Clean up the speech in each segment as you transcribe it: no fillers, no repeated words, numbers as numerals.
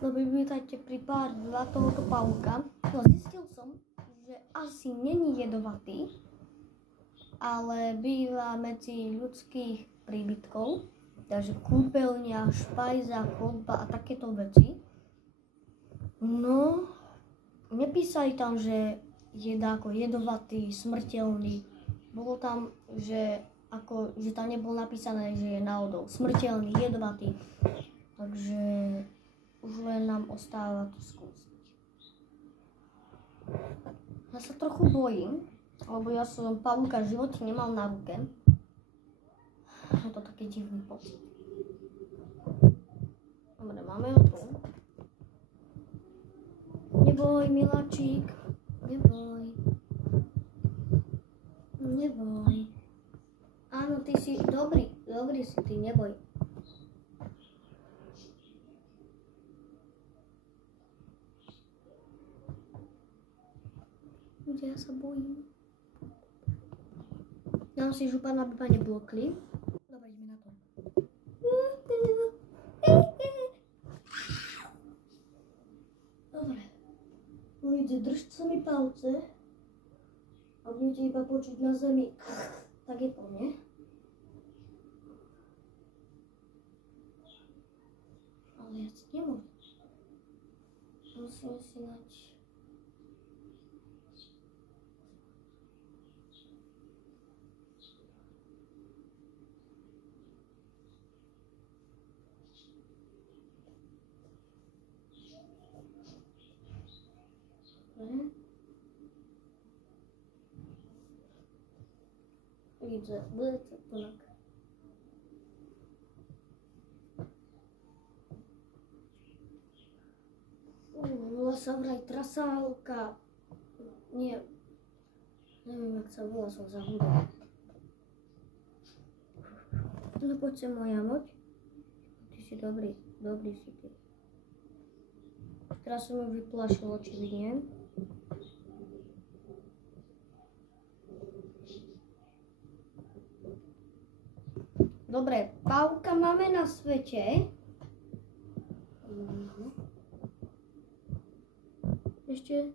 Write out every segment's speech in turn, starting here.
Dobre, vítajte pri pár 2 tohoto pavúka. No zistil som, že asi není jedovatý, ale býva medzi ľudských príbytkov, takže kúpeľňa, špajza, chodba a takéto veci. No, nepísali tam, že je ako jedovatý, smrteľný. Bolo tam, že tam nebolo napísané, že je náhodou smrteľný, jedovatý. Takže už len nám ostáva to skúsiť. Ja sa trochu bojím, lebo ja som pavúka v živote nemal na ruke. Je to taký divný pocit. Dobre, máme ho tu. Neboj, miláčik, neboj. Neboj. Áno, ty si dobrý si ty, neboj. Ja sa bojím. Dám si župan, aby ma neblokli. Dobre, ideme na to. Dobre. Ľudia, držte mi palce. A budete iba počuť na zemi. Tak je po mne. Ale ja si nemôžem. Musím si nať. Widzę, bude to tak. Volá sa vraj trasálka. Nie. Neviem, jak sa volá, som zabudol. No poď sem, moja moď. Ty si dobrý si ty. Teraz som ju vyplašil očividne. Dobre, pavúka máme na svete. Ešte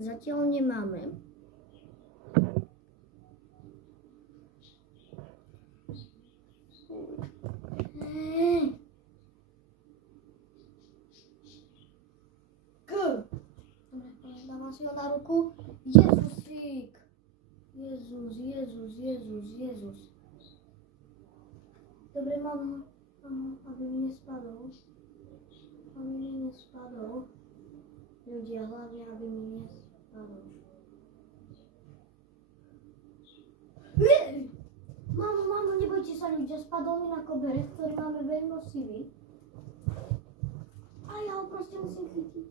zatiaľ nemáme. Dávam si ho na ruku. Jezusík. Jezus. Dobre, mám ho, aby mi nespadol. Ľudia, hlavne, aby mi nespadol. Mamo, nebojte sa, ľudia, spadol mi na koberec, ktorý máme veľmi sivý. A ja ho proste musím chytiť.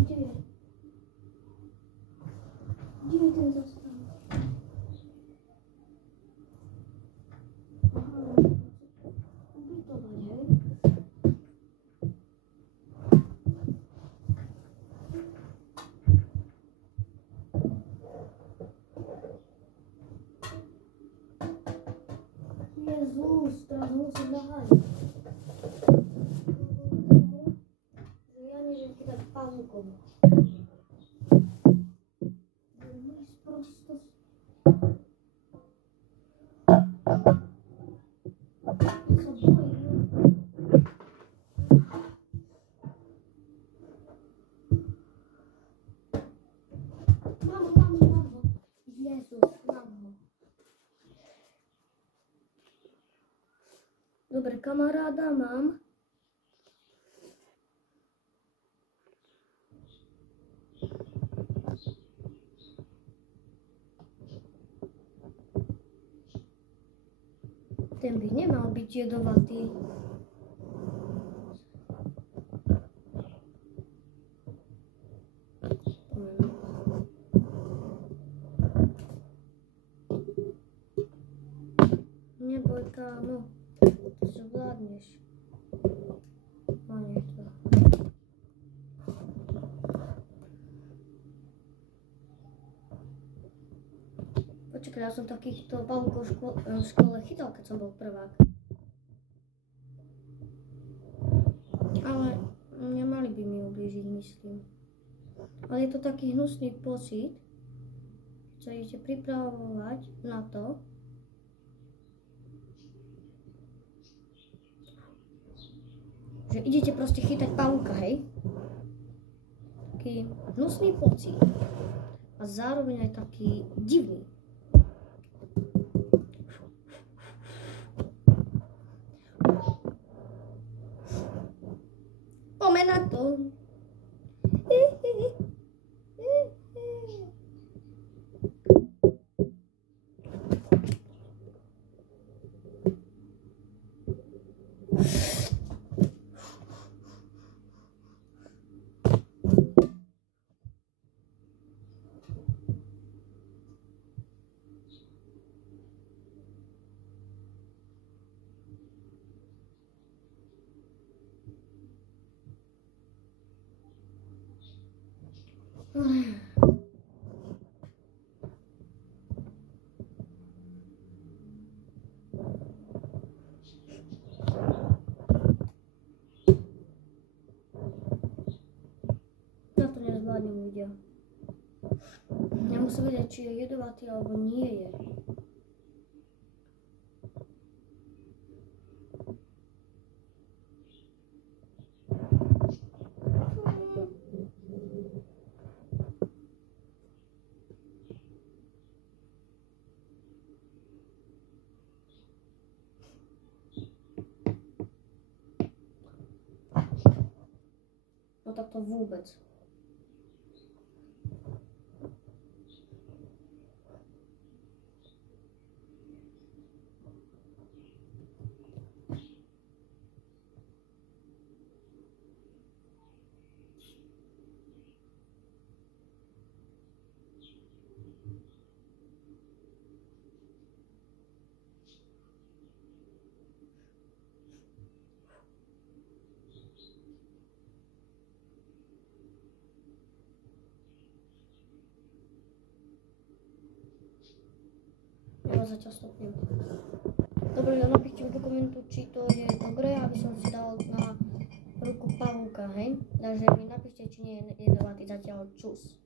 Kde je? Kde je ten zastav? Aha, ubytovať, hej? Jezus, teraz musím naháňať. Ja neviem, keď tak pavúkom. Dobre, kamaráda mám. Ten by nemal byť jedovatý. Neboj, kámo. Ty zvládneš. Máme to. Počkaj, ja som takýchto pavúkov v škole chytal, keď som bol prvák. Ale nemali by mi ublížiť, myslím. Ale je to taký hnusný pocit, keď sa idete pripravovať na to, že idete proste chytať pavúka, hej? Taký hnusný pocit a zároveň aj taký divný. Poďme na to. Ja to nezvládnem ľudia. Ja musím vedieť, či je jedovatý alebo nie je. No tak to vôbec. Ja zatiaľ stopnem. Dobre, napíšte do komentu, či to je dobré, aby som si dal na ruku pavúka, hej? Takže mi napíšte, či nie je jedovatý zatiaľ. Čus.